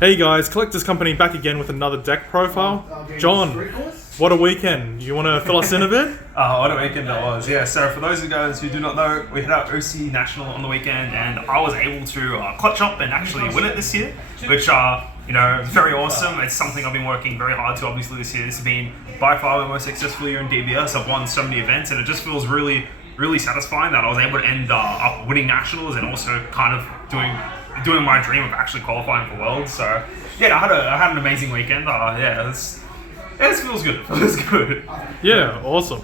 Hey guys, Collectors Company back again with another deck profile. John, what a weekend. You want to fill us in a bit? What a weekend that was. Yeah, so for those of you guys who do not know, we had our OCE National on the weekend and I was able to clutch up and actually win it this year, which very awesome. It's something I've been working very hard to obviously this year. This has been by far my most successful year in DBS. I've won so many events and it just feels really satisfying that I was able to end up winning Nationals and also kind of doing my dream of actually qualifying for Worlds. So yeah, I had an amazing weekend. It feels good. It feels good. Yeah, awesome.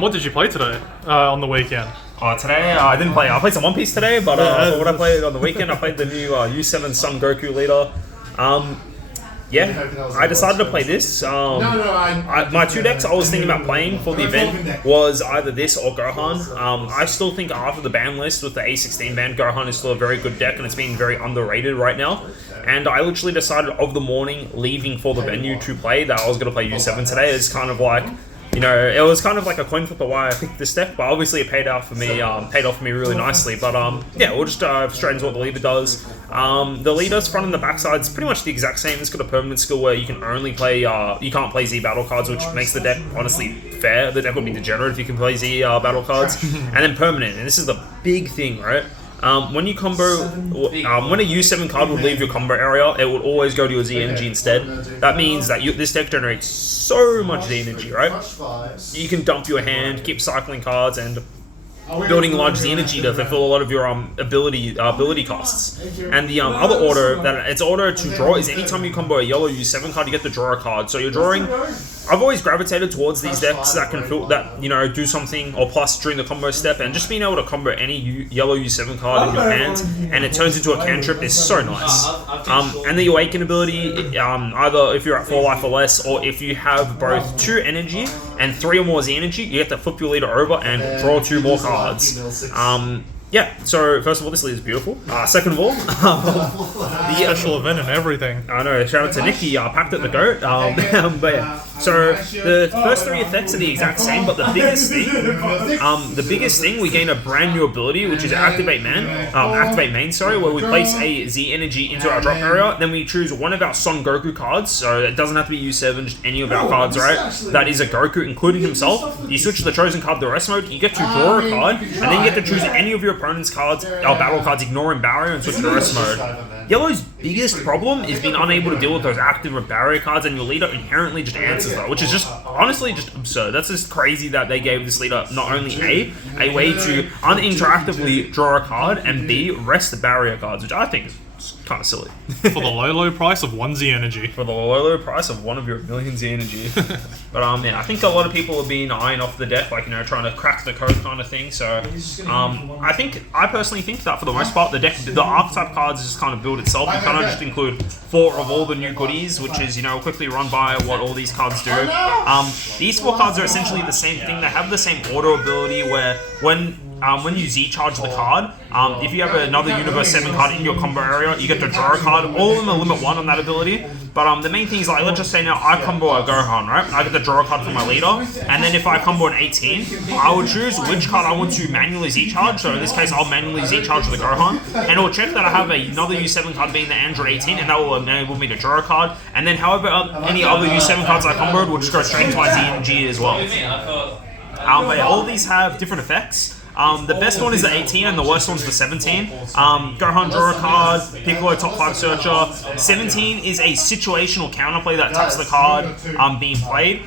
What did you play today on the weekend? Today I didn't play. I played some One Piece today, but what I played on the weekend, I played the new U7 Sun Goku leader. I decided to play this. My two decks I was thinking about playing for the event was either this or Gohan. I still think after the ban list with the A16 ban, Gohan is still a very good deck and it's been very underrated right now. And I literally decided of the morning, leaving for the venue to play, that I was going to play U7 today. It's kind of like, it was kind of like a coin flip of why I picked this deck, but obviously it paid off for me really nicely. But we'll just straight into what the leader does. The leader's front and the backside is pretty much the exact same. It's got a permanent skill where you can only play, you can't play Z battle cards, which makes the deck honestly fair. The deck would be degenerate if you can play Z battle cards. And then permanent, and this is the big thing, right? When you combo, when a U7 card would leave your combo area, it would always go to your Z energy instead. That means that this deck generates so much Z energy, right? You can dump your hand, keep cycling cards, and building large Z energy to fulfill a lot of your ability costs. And the other order that its order to draw is anytime you combo a yellow U7 card, you get to draw a card. So you're drawing. I've always gravitated towards these decks that can do something or plus during the combo step, and just being able to combo any yellow U7 card in your hand and it turns into a cantrip is so nice. And the Awaken ability, either if you're at 4 life or less, or if you have both 2 energy and 3 or more Z energy, you get to flip your leader over and draw 2 more cards. So first of all, this leader is beautiful. Second of all, the special event and everything. I know, shout out to Nikki, packed at the goat. So the first 3 effects are the exact same, but the biggest thing, we gain a brand new ability, which is Activate Main, where we place a Z energy into our drop area, then we choose one of our Son Goku cards, so it doesn't have to be U7, just any of our cards, right? That is a Goku, including himself. You switch the chosen card to rest mode, you get to draw a card, and then you get to choose any of your opponent's cards, battle cards, ignoring barrier, and switch to rest mode. Yellow's biggest problem is being unable to deal with those active or barrier cards, and your leader inherently just answers that, which is just honestly just absurd. That's just crazy that they gave this leader not only a way to uninteractively draw a card, and B, rest the barrier cards, which I think is kind of silly. For the low price of 1 Z energy. For the low price of one of your million Z energy. But I think a lot of people have been eyeing off the deck, trying to crack the code kind of thing. So I personally think that for the most part, the archetype cards just kind of build itself. You kind of just include 4 of all the new goodies, which is quickly run by what all these cards do. These 4 cards are essentially the same thing. They have the same auto ability where when you Z-charge the card, if you have another Universe 7 card in your combo area, you get to draw a card. All of them are limit 1 on that ability. But the main thing is, let's just say now I combo a Gohan, right? I get to draw a card for my leader, and then if I combo an 18, I will choose which card I want to manually Z-charge. So in this case, I'll manually Z-charge the Gohan, and it will check that I have another U7 card being the Android 18, and that will enable me to draw a card. And then however any other U7 cards I comboed will just go straight into my Z and G as well. But all of these have different effects. The best one is the 18 and the worst one's the 17. Gohan draw a card, Piccolo top 5 searcher. 17 is a situational counterplay that taps the card being played.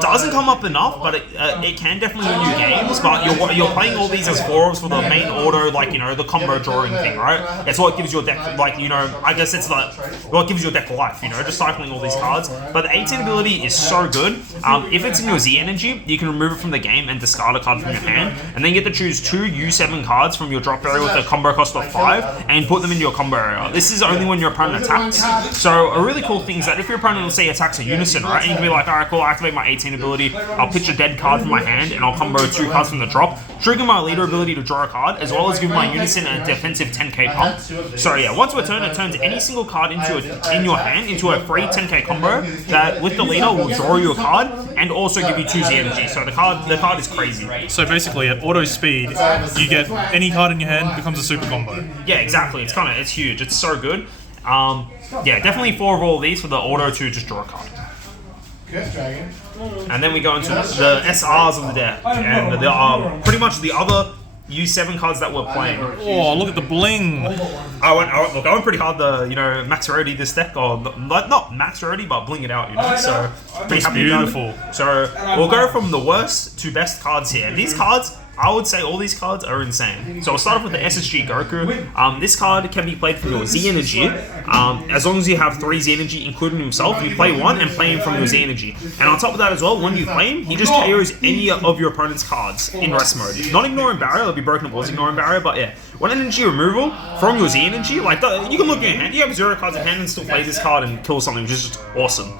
Doesn't come up enough, but it can definitely win you games. But you're playing all these as 4s for the main auto, the combo drawing thing, right? It's what gives your deck, I guess it's what gives your deck life, just cycling all these cards. But the 18 ability is so good. If it's in your Z energy, you can remove it from the game and discard a card from your hand, and then get to choose 2 U7 cards from your drop area with a combo cost of 5 and put them into your combo area. This is only when your opponent attacks. So a really cool thing is that if your opponent, let's say, attacks a Unison, right, and you can be like, alright, cool, activate my 18 ability, I'll pitch a dead card from my hand and I'll combo 2 cards from the drop, trigger my leader ability to draw a card, as well as give my Unison a defensive 10k pump. So yeah, once per turn, it turns any single card in your hand into a free 10k combo that with the leader will draw you a card and also give you 2 Z energy. So the card is crazy. So basically at auto speed, you get any card in your hand becomes a super combo. Yeah, exactly. It's huge. It's so good. Yeah, definitely 4 of all of these for the auto to just draw a card. And then we go into the SRs of the deck, and the pretty much the other U7 cards that we're playing. Oh, look at the bling! I went pretty hard to max rarity this deck, or not max rarity, but bling it out. So pretty happy. Beautiful. So we'll go from the worst to best cards here. These cards, I would say all these cards are insane. So we'll start off with the SSG Goku. This card can be played from your Z energy. As long as you have 3 Z energy, including himself, you play 1 and play him from your Z energy. And on top of that as well, when you play him, he just KOs any of your opponent's cards in rest mode. Not ignoring barrier, it'll be broken if it was ignoring barrier, but yeah. 1 energy removal from your Z energy, you can look in your hand, you have 0 cards in hand and still play this card and kill something, which is just awesome.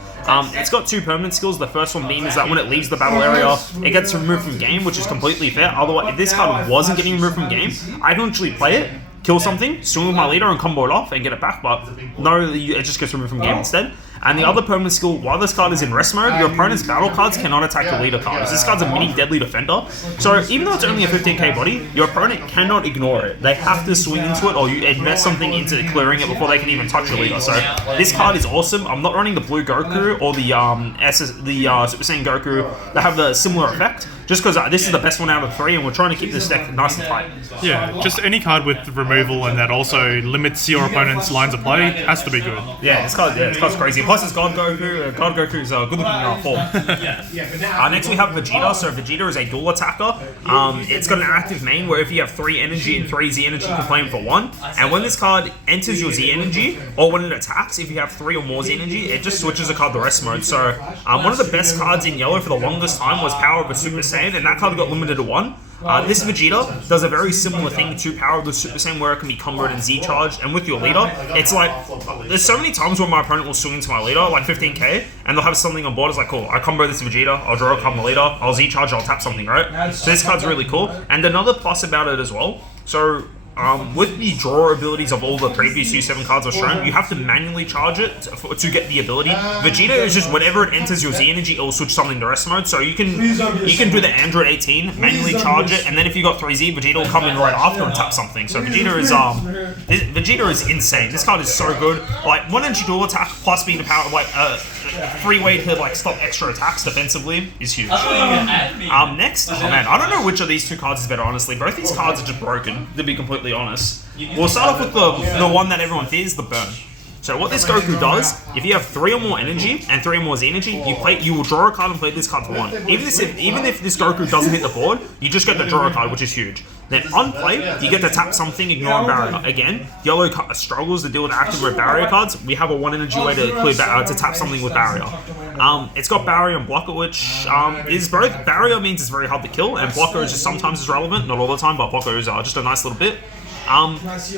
It's got 2 permanent skills. The first one being is that when it leaves the battle area, it gets removed from game, which is completely fair. Otherwise, if this card wasn't getting removed from game, I can actually play it, kill something, swing with my leader and combo it off and get it back, but no, it just gets removed from game instead. And the other permanent skill, while this card is in rest mode, your opponent's battle cards cannot attack the leader cards. This card's a mini deadly defender, so even though it's only a 15k body, your opponent cannot ignore it. They have to swing into it, or you invest something into clearing it before they can even touch your leader. So this card is awesome. I'm not running the blue Goku or the Super Saiyan Goku that have the similar effect, just because this is the best one out of 3, and we're trying to keep this deck nice and tight. Yeah, just any card with removal and that also limits your opponent's lines of play has to be good. Yeah, this card's crazy. Plus, it's God Goku. God Goku's a good-looking form. Next, we have Vegeta. So Vegeta is a dual attacker. It's got an active main where if you have 3 energy and 3 Z energy, you can play him for 1. And when this card enters your Z energy, or when it attacks, if you have 3 or more Z energy, it just switches a card to rest mode. So one of the best cards in yellow for the longest time was Power of a Super Saiyan, and that card got limited to 1. This Vegeta does a very similar thing to Power of the Super Saiyan, where it can be comboed and Z charged, and with your leader, it's like, there's so many times where my opponent will swing into my leader, like 15k, and they'll have something on board, it's like, cool, I combo this Vegeta, I'll draw a card on the leader, I'll Z charge, I'll tap something, right? So this card's really cool, and another plus about it as well, so with the draw abilities of all the previous U7 cards I've shown, you have to manually charge it to get the ability. Vegeta is just whenever it enters your Z energy, it will switch something to rest mode. So you can do the Android 18, manually charge it, and then if you got 3Z, Vegeta will come in right after and tap something. So Vegeta is insane. This card is so good. Like 1 energy dual attack plus being the power, like 3-way to stop extra attacks defensively is huge. Next, oh man, I don't know which of these 2 cards is better. Honestly, both these cards are just broken, to be completely honest. We'll start off with the one that everyone fears, the burn. So what this Goku does, if you have 3 or more energy and 3 or more Z energy, you will draw a card and play this card for 1. Even if this Goku doesn't hit the board, you just get to draw a card, which is huge. Then on play, you get to tap something, ignore a barrier. Again, yellow struggles to deal with active red barrier cards. We have a 1 energy way to clear to tap something with barrier. It's got barrier and blocker, which is both. Barrier means it's very hard to kill, and blocker is just sometimes is relevant, not all the time, but blocker is just a nice little bit.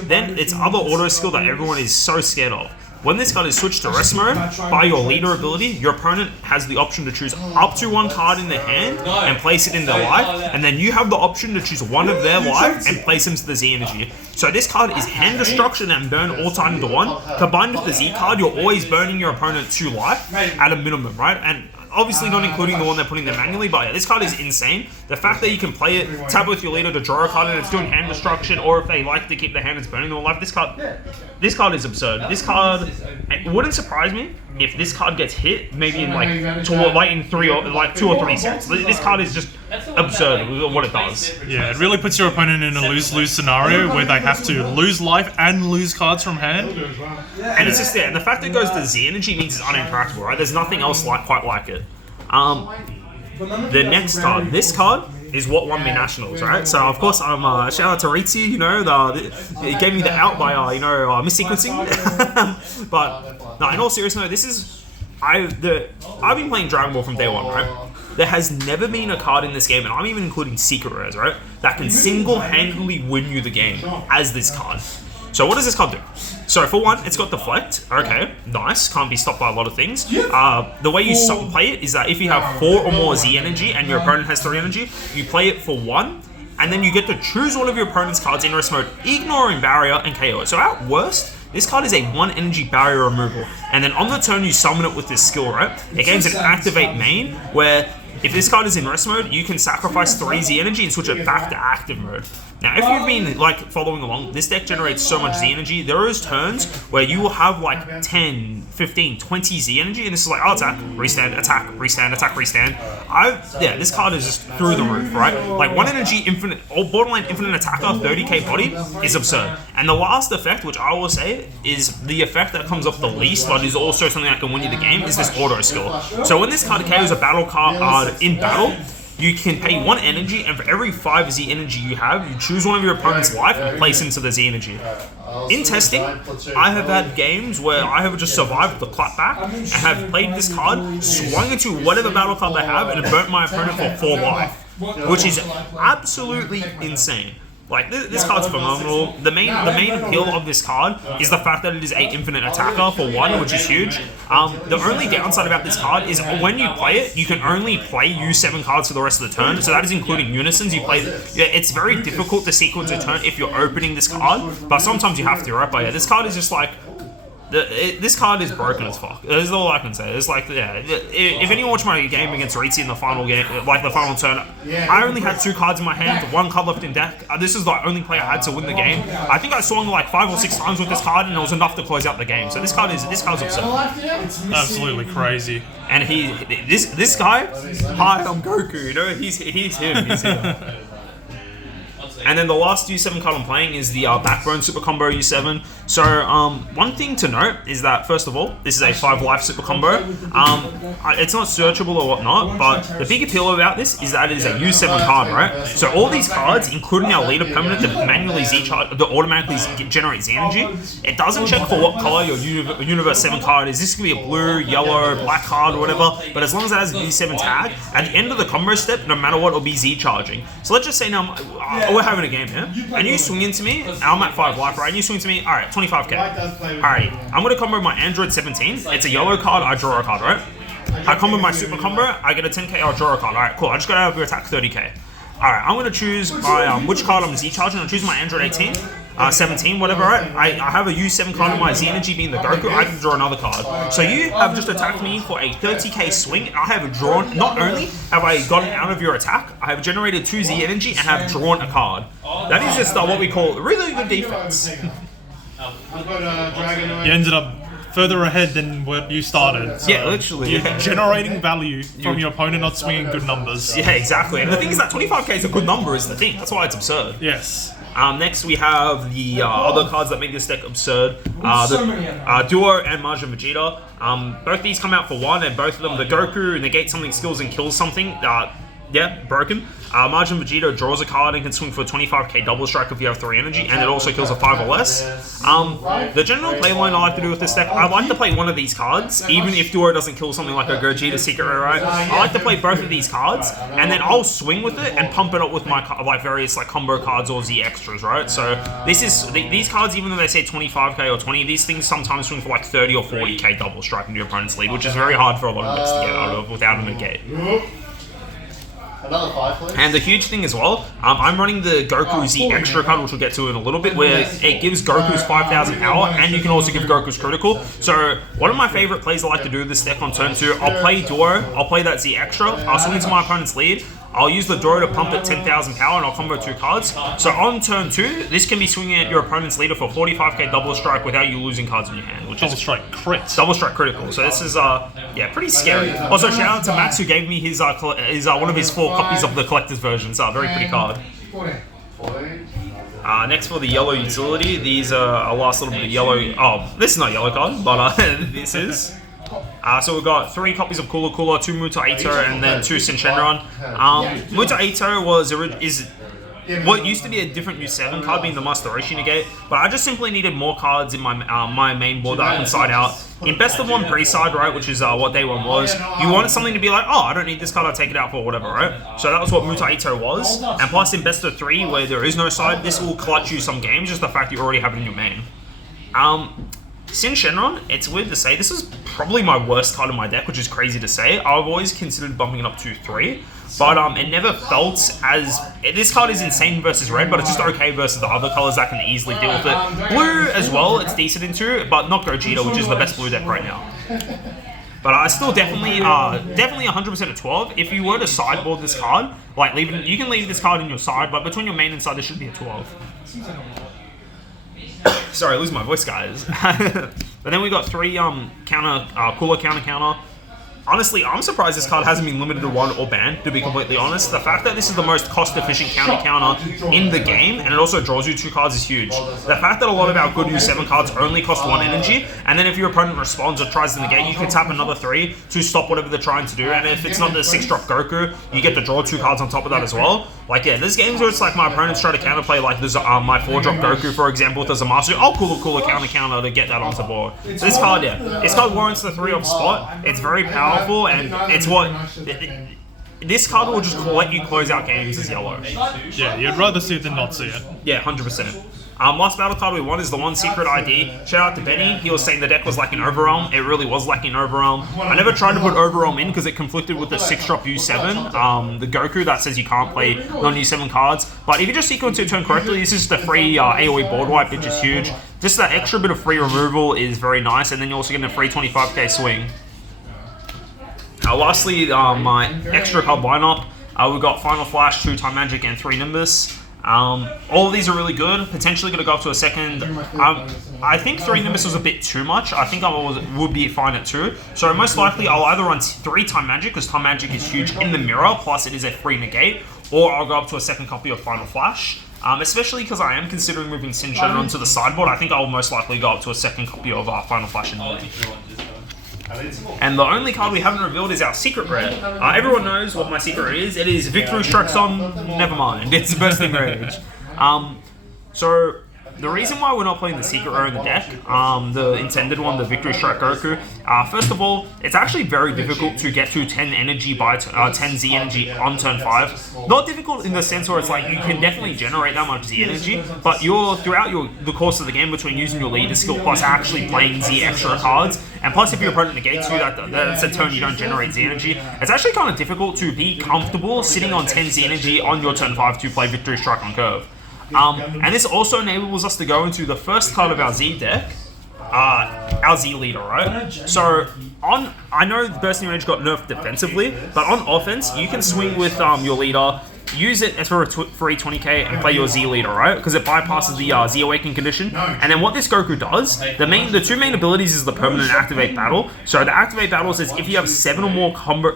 Then its other auto skill that everyone is so scared of. When this card is switched to rest mode, by your leader ability, your opponent has the option to choose up to 1 card in their hand and place it in their life, and then you have the option to choose 1 of their life and place into the Z energy. So this card is hand destruction and burn all tied into 1. Combined with the Z card, you're always burning your opponent 2 life at a minimum, right? And obviously not including the one they're putting there manually, but yeah, this card is insane. The fact that you can play it, tap with your leader to draw a card and it's doing hand destruction, or if they like to keep their hand, it's burning them alive. This card is absurd. This card, it wouldn't surprise me if this card gets hit, maybe in in 2 or 3 sets. This card is just absurd with what it does. Yeah, it really puts your opponent in a lose-lose scenario where they have to lose life and lose cards from hand. And it's just there. And the fact that it goes to Z energy means it's uninteractable, right? There's nothing else quite like it. The next card, this card is what won me nationals, right? So of course I'm shout out to Ritzy, it gave me the out by missequencing. But no, in all seriousness, this is I've been playing Dragon Ball from day 1, right? There has never been a card in this game, and I'm even including secret rares, right, that can single-handedly win you the game as this card. So what does this card do? So for 1, it's got deflect. Okay, nice. Can't be stopped by a lot of things. The way you play it is that if you have 4 or more Z energy and your opponent has 3 energy, you play it for 1, and then you get to choose one of your opponent's cards in rest mode, ignoring barrier and KO it. So at worst, this card is a 1 energy barrier removal. And then on the turn, you summon it with this skill, right? It gains an activate main, where if this card is in rest mode, you can sacrifice 3 Z energy and switch it back to active mode. Now, if you've been like following along, this deck generates so much Z energy. There is turns where you will have like 10, 15, 20 Z energy, and this is like, I'll attack, restand, attack, restand, attack, restand. Yeah, this card is just through the roof, right? Like 1 energy infinite or borderline infinite attacker, 30k body is absurd. And the last effect, which I will say is the effect that comes off the least, but is also something that can win you the game, is this auto skill. So when this card KOs a battle card in battle, you can pay 1 energy, and for every 5 Z energy you have, you choose one of your opponent's life and place into the Z energy. In testing, I have had games where I have just survived the clapback and have played this card, swung into whatever battle card they have, and burnt my opponent for 4 life, which is absolutely insane. Like, this card's phenomenal. The main appeal of this card is the fact that it is a infinite attacker for 1, which is huge. The only downside about this card is when you play it, you can only play use 7 cards for the rest of the turn. So that is including unisons. It's very difficult to sequence a turn if you're opening this card, but sometimes you have to, right? But yeah, this card is just like, this card is broken as fuck. That's all I can say. It's like, yeah, if anyone watched my game against Ritzy in the final game, like the final turn, I only had 2 cards in my hand, 1 card left in deck. This is the only play I had to win the game. I think I swung like 5 or 6 times with this card, and it was enough to close out the game. So this card's absurd. Absolutely crazy. And this guy, hi, I'm Goku. You know, he's him. And then the last U7 card I'm playing is the Backbone Super Combo U7. So, one thing to note is that, first of all, this is a 5 life Super Combo. It's not searchable or whatnot, but the big appeal about this is that it is a U7 card, right? So all these cards, including our leader permanent that manually Z-charge, that automatically generate Z energy, it doesn't check for what color your Universe 7 card is. This could be a blue, yellow, black card, or whatever, but as long as it has a U7 tag, at the end of the combo step, no matter what, it'll be Z-charging. So let's just say now, we're having a game here, and you swing into me, I'm at 5 life, right? And you swing into me, alright, 25k. Alright, I'm gonna combo my Android 17. It's a yellow card, I draw a card, right? I combo my super combo, I get a 10k, I'll draw a card. Alright, cool, I just gotta have your attack 30k. Alright, I'm gonna choose my, which card I'm Z-charging. I'll choose my Android 18, 17, whatever, right? I have a U7 card in my Z energy being the Goku, I can draw another card. So you have just attacked me for a 30k swing, and I have drawn, not only have I gotten out of your attack, I have generated 2 Z energy and have drawn a card. That is just what we call really good defense. You ended up further ahead than what you started. So yeah, literally. You're generating value from your opponent not swinging good numbers. Yeah, exactly. And the thing is that 25k is a good number, is the thing. That's why it's absurd. Yes. Next, we have the other cards that make this deck absurd. The Duo and Majin Vegeta. Both these come out for 1, and both of them, the Goku negates something, skills, and kills something. Yeah, broken. Majin Vegeta draws a card and can swing for 25k double strike if you have 3 energy, and it also kills a 5 or less. The general playline I like to do with this deck, I like to play one of these cards, even if Duo doesn't kill something like a Gogeta Secret Rare, right? I like to play both of these cards, and then I'll swing with it and pump it up with my various like combo cards or Z extras, right? So these cards, even though they say 25k or 20, these things sometimes swing for like 30 or 40k double strike into your opponent's lead, which is very hard for a lot of decks to get out of without a negate. Another 5, please. And the huge thing as well, I'm running the Goku Z extra card, which we'll get to in a little bit, where it gives Goku's 5,000 power, and you can also give Goku's critical. So one of my favorite plays I like to do with this deck on turn 2, I'll play Duo, I'll play that Z extra, I'll swing into my opponent's lead, I'll use the Duo to pump at 10,000 power, and I'll combo 2 cards. So on turn 2, this can be swinging at your opponent's leader for 45k double strike without you losing cards in your hand, which Double is strike crit. double strike critical. So this is yeah, pretty scary. Also, shout out to Max who gave me his one of his 4 copies of the collector's version. So very pretty card. Next for the yellow utility, these are a last little bit of yellow. Oh, this is not a yellow card, but this is. So we've got 3 copies of Cooler Cooler, 2 Muta Ito, and then 2 Shinsenron. Muta Ito is what used to be a different U7 card, being the Master Roshi Negate, but I just simply needed more cards in my my main board that I can side out. In Best of 1 pre-side, right, which is what Day 1 was, you wanted something to be like, oh, I don't need this card, I'll take it out for whatever, right? So that was what Muta Ito was, and plus in Best of 3, where there is no side, this will clutch you some games, just the fact you already have it in your main. Sin Shenron, it's weird to say, this is probably my worst card in my deck, which is crazy to say. I've always considered bumping it up to 3, but it never felt as... This card is insane versus red, but it's just okay versus the other colors that can easily deal with it. Blue as well, it's decent into, but not Gogeta, which is the best blue deck right now. But I still definitely 100% a 12. If you were to sideboard this card, like you can leave this card in your side, but between your main and side, there should be a 12. Sorry, losing my voice, guys. But then we got 3 cooler counter. Honestly, I'm surprised this card hasn't been limited to 1 or banned, to be completely honest. The fact that this is the most cost-efficient counter in the game, and it also draws you 2 cards, is huge. The fact that a lot of our good U7 cards only cost 1 energy, and then if your opponent responds or tries to negate, you can tap another 3 to stop whatever they're trying to do, and if it's not the 6-drop Goku, you get to draw 2 cards on top of that as well. Like, yeah, there's games where it's like my opponents try to counterplay, like there's my 4-drop Goku, for example, with the Zamasu. I'll cooler counter to get that onto board. So this card, this card warrants the 3 off spot. It's very powerful, and it's what... This card will just let you close out games as yellow. Yeah, you'd rather see it than not see it. Yeah, 100%. Last battle card we won is the 1 secret ID. Shout out to Benny. He was saying the deck was lacking Overwhelm. It really was lacking Overwhelm. I never tried to put Overwhelm in because it conflicted with the 6-drop U7, the Goku that says you can't play non-U7 cards. But if you just sequence your turn correctly, this is the free AoE board wipe, which is huge. Just that extra bit of free removal is very nice, and then you're also getting a free 25k swing. Lastly, my extra card lineup. We've got Final Flash, 2 Time Magic, and 3 Nimbus. All of these are really good. Potentially going to go up to a second. I think 3 Nimbus was a bit too much. I think I would be fine at 2. So most likely I'll either run 3 Time Magic, because Time Magic is huge in the mirror, plus it is a free negate, or I'll go up to a second copy of Final Flash. Especially because I am considering moving Sinchon onto the sideboard. I think I'll most likely go up to a second copy of Final Flash anyway. And the only card we haven't revealed is our secret rare. Everyone knows what my secret is. It is Victory Strike's on. Never mind. It's Bursting Rage. So the reason why we're not playing the secret rare in the deck, the intended one, the Victory Strike Goku, first of all, it's actually very difficult to get to 10 energy by 10 Z energy on turn 5. Not difficult in the sense where it's like you can definitely generate that much Z energy, but throughout the course of the game between using your leader skill plus actually playing Z extra cards, and plus if your opponent negates you, that's a turn you don't generate Z energy, it's actually kind of difficult to be comfortable sitting on 10 Z energy on your turn 5 to play Victory Strike on curve. And this also enables us to go into the first card of our Z deck, our Z leader, right? So, I know the Bursting Rage got nerfed defensively, but on offense, you can swing with your leader, use it for a free 20k and play your Z leader, right? Because it bypasses the Z Awakening condition. And then what this Goku does, the 2 main abilities is the permanent Activate Battle. So the Activate Battle says if you have 7 or more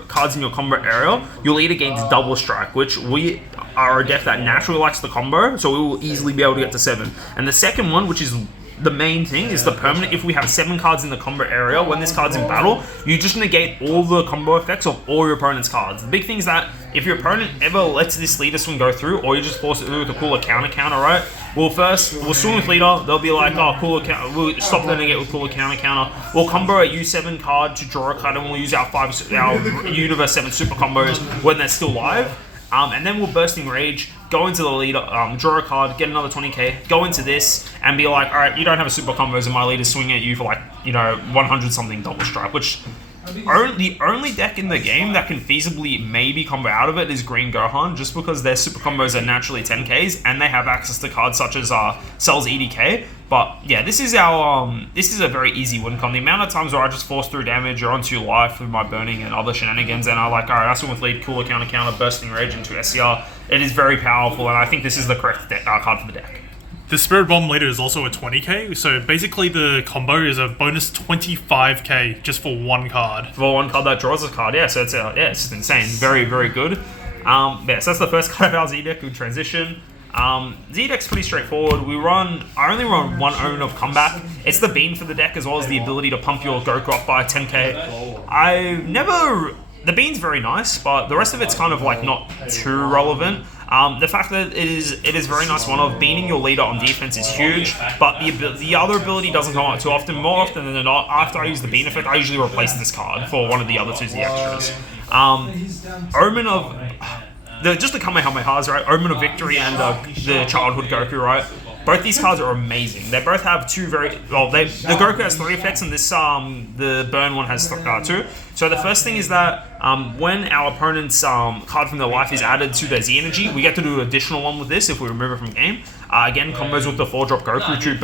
cards in your combo area, your leader gains double strike, which we are a deck that naturally likes the combo, so we will easily be able to get to 7. And the second one, which is the main thing, is the permanent. If we have 7 cards in the combo area, when this card's in battle, you just negate all the combo effects of all your opponent's cards. The big thing is that if your opponent ever lets this leader swing go through, or you just force it through with a cooler counter, right? We'll swing with leader, they'll be like, oh, cooler counter, we'll stop the negate with cooler counter. We'll combo a U7 card to draw a card, and we'll use our Universe 7 super combos when they're still live. And then we'll Bursting Rage, go into the leader, draw a card, get another 20k, go into this, and be like, alright, you don't have a super combos, and my leader's swinging at you for like, 100 something double strike, which the only deck in the game that can feasibly maybe combo out of it is Green Gohan, just because their super combos are naturally 10ks, and they have access to cards such as Cell's EDK. But yeah, this is a very easy win con. The amount of times where I just force through damage or onto life with my burning and other shenanigans, and I like, alright, I swing with lead, cooler counter, Bursting Rage into SCR. It is very powerful, and I think this is the correct card for the deck. The Spirit Bomb leader is also a 20k, so basically the combo is a bonus 25k just for 1 card. For 1 card that draws a card, yeah, so it's just insane. Very, very good. Yeah, so that's the first card of our Z deck. We transition. Z deck's pretty straightforward. I only run 1 Omen of Comeback. It's the bean for the deck, as well as the ability to pump your Goku up by 10k. The bean's very nice, but the rest of it's kind of like not too relevant. The fact that it is very nice one of beaning your leader on defense is huge, but the other ability doesn't come out too often. More often than not, after I use the bean effect, I usually replace this card for one of the other 2 Z extras. Omen of just the Kamehamehas, right? Omen of Victory and the Childhood Goku, right? Both these cards are amazing. They both have 2 very... Well, the Goku has 3 effects, and this the Burn one has 2. So the first thing is that when our opponent's card from their life is added to their Z energy, we get to do an additional one with this if we remove it from game. Again, combos with the 4-drop Goku to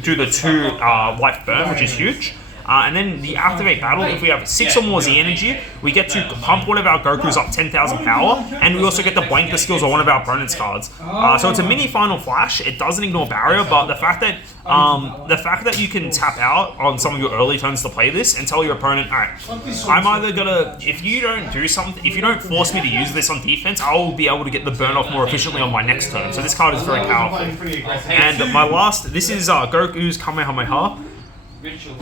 do the 2 life burn, which is huge. And then the Activate Battle, if we have 6 or more Z energy, we get to pump one of our Gokus up 10,000 power, and we also get to blank the skills of one of our opponent's cards. So it's a mini Final Flash. It doesn't ignore Barrier, but the fact that you can tap out on some of your early turns to play this and tell your opponent, alright, I'm either gonna, if you don't force me to use this on defense, I will be able to get the burn off more efficiently on my next turn. So this card is very powerful. And my last, this is Goku's Kamehameha.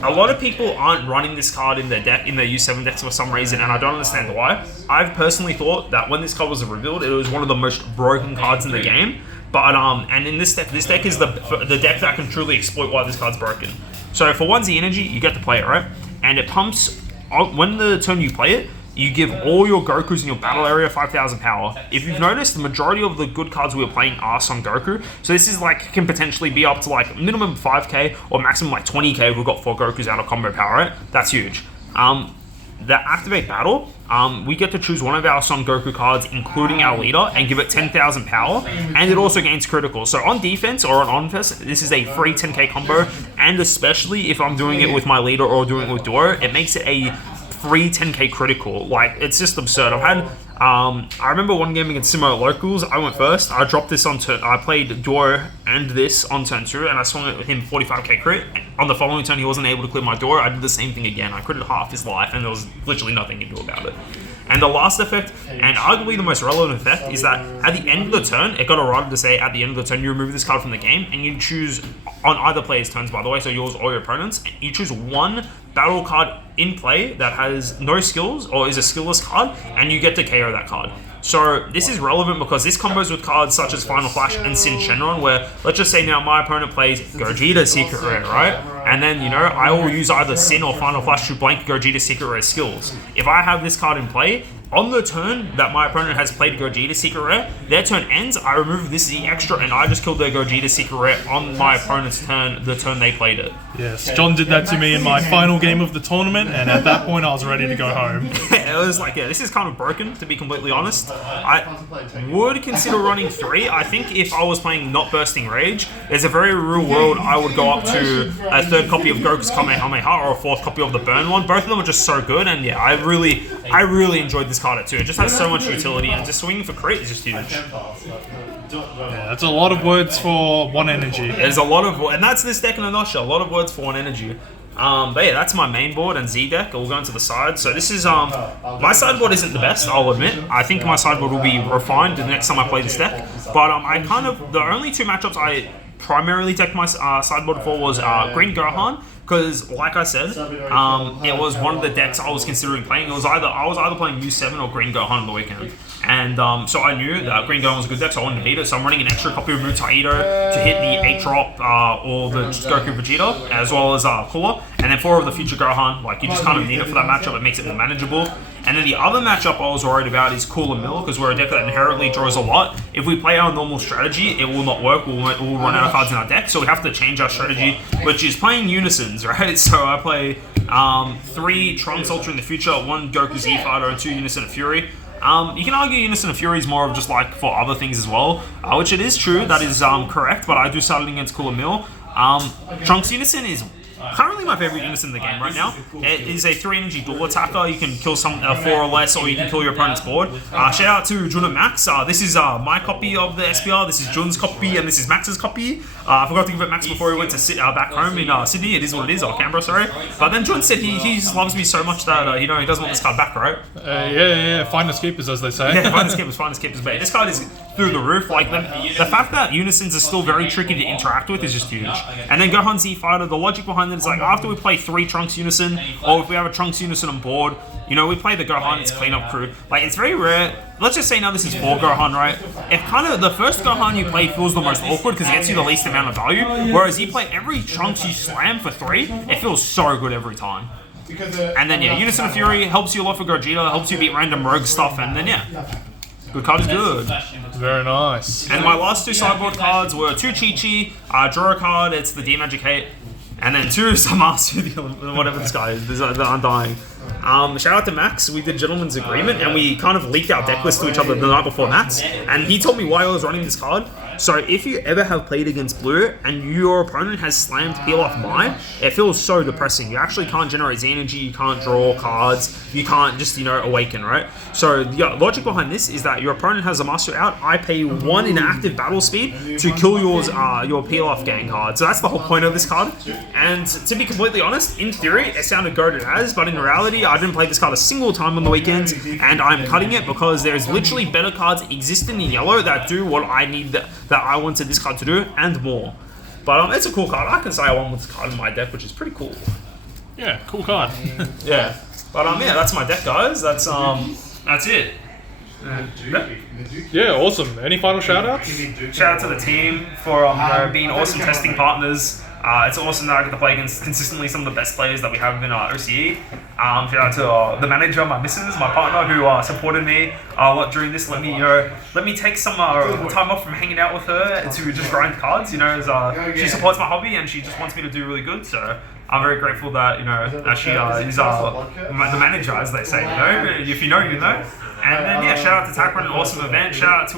A lot of people aren't running this card in their deck, in their U7 decks for some reason, and I don't understand why. I've personally thought that when this card was revealed, it was one of the most broken cards in the game. But and in this deck is the deck that can truly exploit why this card's broken. So for 1Z energy, you get to play it, right? And it pumps when the turn you play it. You give all your Gokus in your battle area 5,000 power. If you've noticed, the majority of the good cards we were playing are Son Goku. So this is like, can potentially be up to like minimum 5k or maximum like 20k if we've got 4 Gokus out of combo power, right? That's huge. The Activate Battle, we get to choose one of our Son Goku cards, including our leader, and give it 10,000 power, and it also gains critical. So on defense or on offense, this is a free 10k combo, and especially if I'm doing it with my leader or doing it with Duo, it makes it a free 10k critical. Like, it's just absurd. I remember one game against Simo Locals, I went first, I dropped this on turn, I played Duo and this on turn 2, and I swung it with him 45k crit. On the following turn, he wasn't able to clear my door. I did the same thing again. I critted half his life, and there was literally nothing to do about it. And the last effect, and arguably the most relevant effect, is that at the end of the turn, it got a rider to say at the end of the turn, you remove this card from the game, and you choose, on either player's turns by the way, so yours or your opponent's, you choose one battle card in play that has no skills, or is a skillless card, and you get to KO that card. So this is relevant because this combos with cards such as Final Flash and Sin Shenron, where let's just say now my opponent plays Gogeta Secret Rare, right? And then, you know, I will use either Sin or Final Flash to blank Gogeta Secret Rare skills. If I have this card in play, on the turn that my opponent has played Gogeta Secret Rare, their turn ends, I remove this Z extra, and I just killed their Gogeta Secret Rare on my opponent's turn, the turn they played it. Yes, John did that to me in my final game of the tournament, and at that point I was ready to go home. It was like, yeah, this is kind of broken, to be completely honest. I would consider running 3. I think if I was playing Not Bursting Rage, there's a very real world I would go up to a 3rd copy of Goku's Kamehameha or a 4th copy of the Burn one. Both of them are just so good, and yeah, I really enjoyed this card at 2. It just has so much utility, and just swinging for crit is just huge. Yeah, that's a lot of words for 1 energy. There's a lot of, and that's this deck in a nutshell, a lot of words for 1 energy. But yeah, that's my main board and Z deck. We'll go into the side. So this is, my sideboard isn't the best, I'll admit. I think my sideboard will be refined the next time I play this deck. But the only 2 matchups I primarily decked my sideboard for was Green Gohan, because like I said, it was one of the decks I was considering playing. I was either playing U7 or Green Gohan on the weekend. And so I knew that Green Gohan was a good deck, so I wanted to beat it. So I'm running an extra copy of Mutaido to hit the 8-drop or the Goku Vegeta, as well as Cooler. And then 4 of the future Gohan. Like, you just kind of need it for that matchup. It makes it more manageable. And then the other matchup I was worried about is Cooler Mill, because we're a deck that inherently draws a lot. If we play our normal strategy, it will not work. We'll run out of cards in our deck, so we have to change our strategy, which is playing Unisons, right? So I play 3 Trunks Ultra in the future, 1 Goku Z Fighter, and 2 Unison of Fury. You can argue Unison of Fury is more of just like for other things as well, which it is true, that is correct, but I do start it against Cooler Mill. Trunks Unison is currently my favorite Unison in the game right now. It is a 3 energy dual attacker. You can kill some 4 or less, or you can kill your opponent's board. Shout out to Jun and Max. This is my copy of the SPR. This is Jun's copy, and this is Max's copy. I forgot to give it Max before he went to sit back home in Sydney. It is what it is, or Canberra, sorry. But then Jun said he just loves me so much that he doesn't want this card back, right? Yeah. Finest keepers, as they say. Yeah, finest keepers. But this card is through the roof. Like the fact that Unisons are still very tricky to interact with is just huge. And then Gohan Z Fighter. The logic behind it is like after we play 3 Trunks Unison, or if we have a Trunks Unison on board, we play the Gohan, it's cleanup crew. Like, it's very rare. Let's just say now this is 4 Gohan, right? If kind of the first Gohan you play feels the most awkward because it gets you the least amount of value, whereas you play every Trunks you slam for 3, it feels so good every time. And then yeah, Unison of Fury helps you a lot for Gogeta, helps you beat random rogue stuff, and then yeah. Good card is good. Very nice. And my last 2 sideboard cards were 2 Chi-Chi, draw a card, it's the Demagicate, and then 2 Samasu, whatever this guy is, the Undying. Shout out to Max, we did Gentleman's Agreement, and we kind of leaked our deck list to each other the night before Max, and he told me why I was running this card, So if you ever have played against blue and your opponent has slammed peel off mine, it feels so depressing. You actually can't generate Z energy, you can't draw cards, you can't just, awaken, right? So the logic behind this is that your opponent has a master out, I pay 1 in active battle speed to kill your peel off gang card. So that's the whole point of this card. And to be completely honest, in theory, it sounded goated as, but in reality, I didn't play this card a single time on the weekends, and I'm cutting it because there's literally better cards existing in yellow that do what I need that I wanted this card to do, and more. But it's a cool card. I can say I won with this card in my deck, which is pretty cool. Yeah, cool card. Yeah. But yeah, that's my deck, guys. That's it. Yeah, awesome. Any final shout-outs? Shout out to the team for being awesome testing partners. It's awesome that I get to play against consistently some of the best players that we have in OCE. Shout out to the manager, my missus, my partner, who supported me a lot during this. Let me take some time off from hanging out with her to just grind cards. As she supports my hobby and she just wants me to do really good. So I'm very grateful that that she is the manager, as they say. If you know, you know. And then shout out to Takra, an awesome event. Shout out to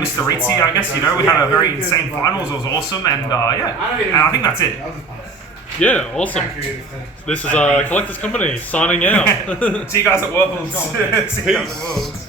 Mr. Ritzy, I guess. We had a very insane finals. It was awesome, and and I think that's it. Yeah, awesome. This is Collectors Company signing out. See you guys at Worlds. See you guys at Worlds.